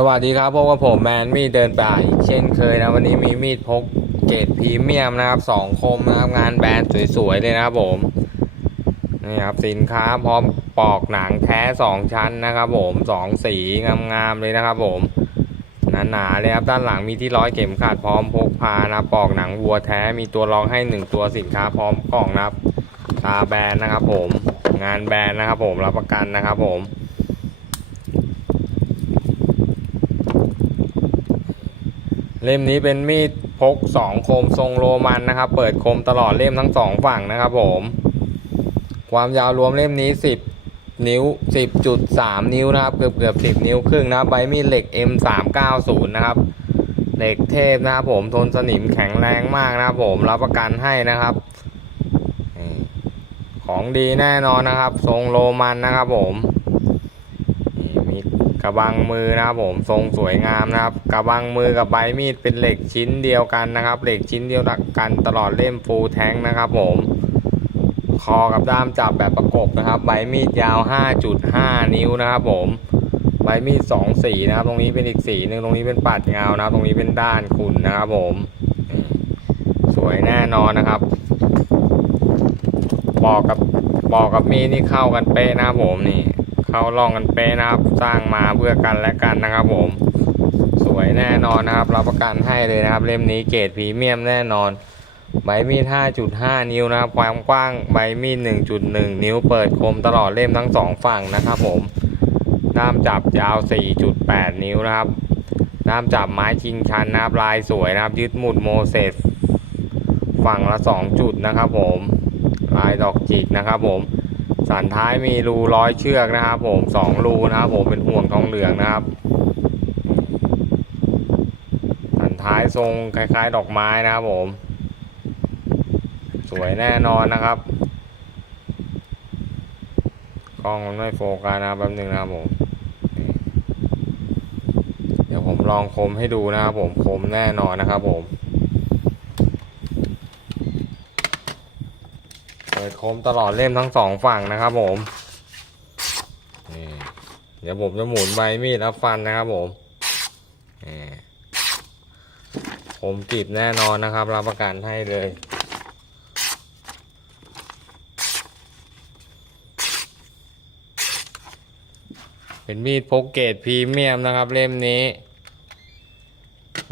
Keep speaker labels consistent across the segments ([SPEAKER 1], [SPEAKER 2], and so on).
[SPEAKER 1] สวัสดีครับพบกับผมแมนมีดเดินป่าอีกเช่นเคยนะวันนี้มีมีดพกเกรดพรีเมียมนะครับสองคมนะครับงานแบรนด์สวยๆเลยนะครับผมนี่ครับสินค้าพร้อมปอกหนังแท้สองชั้นนะครับผมสองสีงามๆเลยนะครับผมหนาๆเลยครับด้านหลังมีที่ร้อยเข็มขัดพร้อมพกพานะปอกหนังวัวแท้มีตัวรองให้หนึ่งตัวสินค้าพร้อมกล่องนะครับตาแบรนด์นะครับผมงานแบรนด์นะครับผมรับประกันนะครับผม เล่มนี้เป็นมีดพกสองคมทรงโรมันนะครับ เปิดคมตลอดเล่มทั้งสองฝั่งนะครับผม ความยาวรวมเล่มนี้10นิ้ว 10.3 นิ้วนะครับ เกือบเกือบ10 นิ้วครึ่งนะใบมีดเหล็ก M390 นะครับ เหล็กเทพนะครับผมทนสนิมแข็งแรงมากนะครับผมรับประกันให้นะครับ ของดีแน่นอนนะครับ ทรงโรมันนะครับผม ระบังมือนะครับผมทรงสวยงามนะครับ กระบังมือกับใบมีดเป็นเหล็กชิ้นเดียวกันนะครับ เหล็กชิ้นเดียวกันตลอดเล่มฟูลแทงนะครับผมคอกับด้ามจับแบบประกบนะครับ ใบมีดยาว 5.5 นิ้วนะครับผมใบมีดสองสีนะครับ ตรงนี้เป็นอีกสีหนึ่งตรงนี้เป็นปัดเงานะครับ ตรงนี้เป็นด้านขุ่นนะครับผม สวยแน่นอนนะครับบอกกับบอกกับมีดนี่เข้ากันเป๊ะนะครับผมนี่ เข้าร่องกันเป๊ะนะครับ สร้างมาเพื่อกันและกันนะครับผม สวยแน่นอนนะครับ รับประกันให้เลยนะครับ เล่มนี้เกรดพรีเมียมแน่นอน ใบมีด 5.5 นิ้วนะครับ ความกว้างใบมีด 1.1 นิ้วเปิดคมตลอดเล่มทั้งสองฝั่งนะครับผมด้ามจับยาว 4.8 นิ้วนะครับด้ามจับไม้ชิงชันนะครับ ลายสวยนะครับ ยึดหมุดโมเสสฝั่งละ 2 จุดนะครับผม ลายดอกจิกนะครับผม สันท้ายมีรูร้อยเชือกนะครับผมสองรูนะครับผมเป็นห่วงทองเหลืองนะครับ สันท้ายทรงคล้ายๆ ดอกไม้นะครับผม สวยแน่นอนนะครับกล้องมันไม่โฟกัสนะแป๊บนึงนะครับผมเดี๋ยวผมลองคมให้ดูนะครับผมคมแน่นอนนะครับผม เปิ ดคมตลอดเล่มทั้งสองฝั่งนะครับผมนี่เดี๋ยวผมจะหมุนใบมีดแล้วฟันนะครับผมนี่ผมกรีบแน่นอนนะครับ รับประกันให้เลยเป็นมีดพกเกรดพรีเมียมนะครับเล่มนี้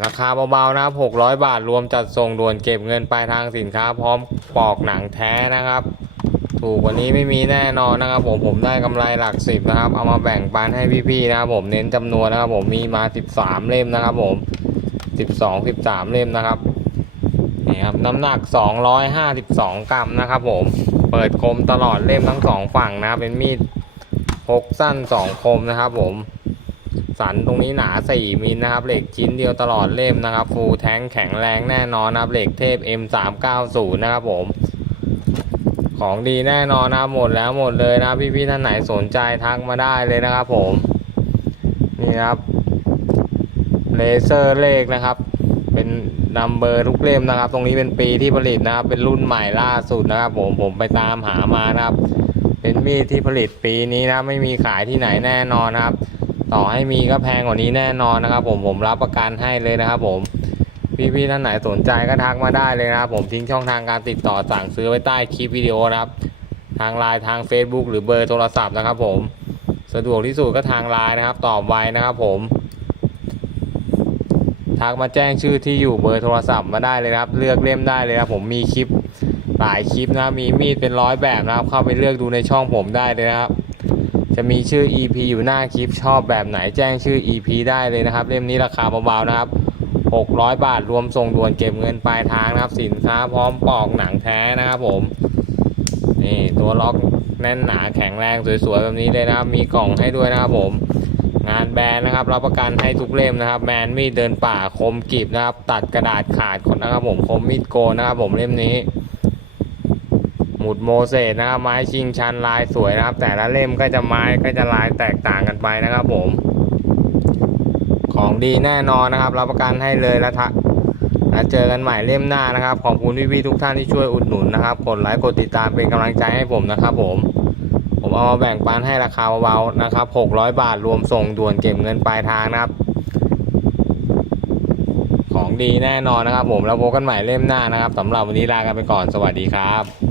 [SPEAKER 1] ราคาเบาๆนะครับ600 บาทรวมจัดส่งด่วนเก็บเงินปลายทางสินค้า พร้อมปอกหนังแท้นะครับ ถูกกว่านี้ไม่มีแน่นอนนะครับ ผมผมได้กำไรหลักสิบนะครับ เอามาแบ่งปันให้พี่ๆนะครับผมเน้นจำนวนนะครับ ผมมีมา 13 เล่มนะครับ ผม 12 13 เล่มนะครับนี่ครับน้ำหนัก 252 กรัมนะครับ ผมเปิดคมตลอดเล่มทั้งสองฝั่งนะเป็นมีดพกสั้น 2 คมนะครับ ผม สันตรงนี้หนา 4 มิลนะครับเหล็กชิ้นเดียวตลอดเล่มนะครับฟูลแท้งแข็งแรงแน่นอนนะครับเหล็กเทพ M390 นะครับผม ของดีแน่นอนนะหมดแล้วหมดเลยนะพี่ๆท่านไหนสนใจทักมาได้เลยนะครับผม นี่ครับเลเซอร์เลขนะครับ เป็นนัมเบอร์ทุกเล่มนะครับ ตรงนี้เป็นปีที่ผลิตนะครับ เป็นรุ่นใหม่ล่าสุดนะครับ ผมผมไปตามหามานะครับ เป็นมีดที่ผลิตปีนี้นะ ไม่มีขายที่ไหนแน่นอนนะครับ ต่อให้มีก็แพงกว่านี้แน่นอนนะครับ ผมผมรับประกันให้เลยนะครับ ผมพี่ๆท่านไหนสนใจก็ทักมาได้เลยนะครับ ผมทิ้งช่องทางการติดต่อสั่งซื้อไว้ใต้คลิปวิดีโอนะครับ ทางไลน์ทาง Facebook หรือเบอร์โทรศัพท์นะครับ ผมสะดวกที่สุดก็ทางไลน์นะครับ ตอบไวนะครับ ผมทักมาแจ้งชื่อที่อยู่เบอร์โทรศัพท์มาได้เลยครับ เลือกเล่มได้เลยครับผมมีคลิปหลายคลิปนะมีมีดเป็นร้อยแบบนะครับ เข้าไปเลือกดูในช่องผมได้เลยนะครับ จะมีชื่อ EP อยู่หน้าคลิปชอบแบบไหนแจ้งชื่อ EP ได้เลยนะครับ เล่มนี้ราคาเบาๆนะครับ 600 บาทรวมส่งด่วนเก็บเงินปลายทางนะครับ สินค้าพร้อมปอกหนังแท้นะครับผม นี่ตัวล็อกแน่นหนาแข็งแรงสวยๆแบบนี้เลยนะครับ มีกล่องให้ด้วยนะครับผม งานแบรนด์นะครับ รับประกันให้ทุกเล่มนะครับ แมนมีดเดินป่าคมกรีบนะครับ ตัดกระดาษขาดคนนะครับผมคมมีดโกนนะครับผมเล่มนี้ มุดโมเสสนะครับไม้ชิงชันลายสวยนะครับ แต่ละเล่มก็จะไม้ก็จะลายแตกต่างกันไปนะครับ ผม ของดีแน่นอนนะครับ รับประกันให้เลยแล้วทะแล้วเจอกันใหม่เล่มหน้านะครับ ขอบคุณพี่ๆทุกท่านที่ช่วยอุดหนุนนะครับกดไลค์กดติดตามเป็นกำลังใจให้ผมนะครับ ผมผมเอามาแบ่งปันให้ราคาเบาๆนะครับ 600 บาทรวมส่งด่วนเก็บเงินปลายทางนะครับ ของดีแน่นอนนะครับ ผมแล้วพบกันใหม่เล่มหน้านะครับสำหรับวันนี้ลากันไปก่อนสวัสดีครับ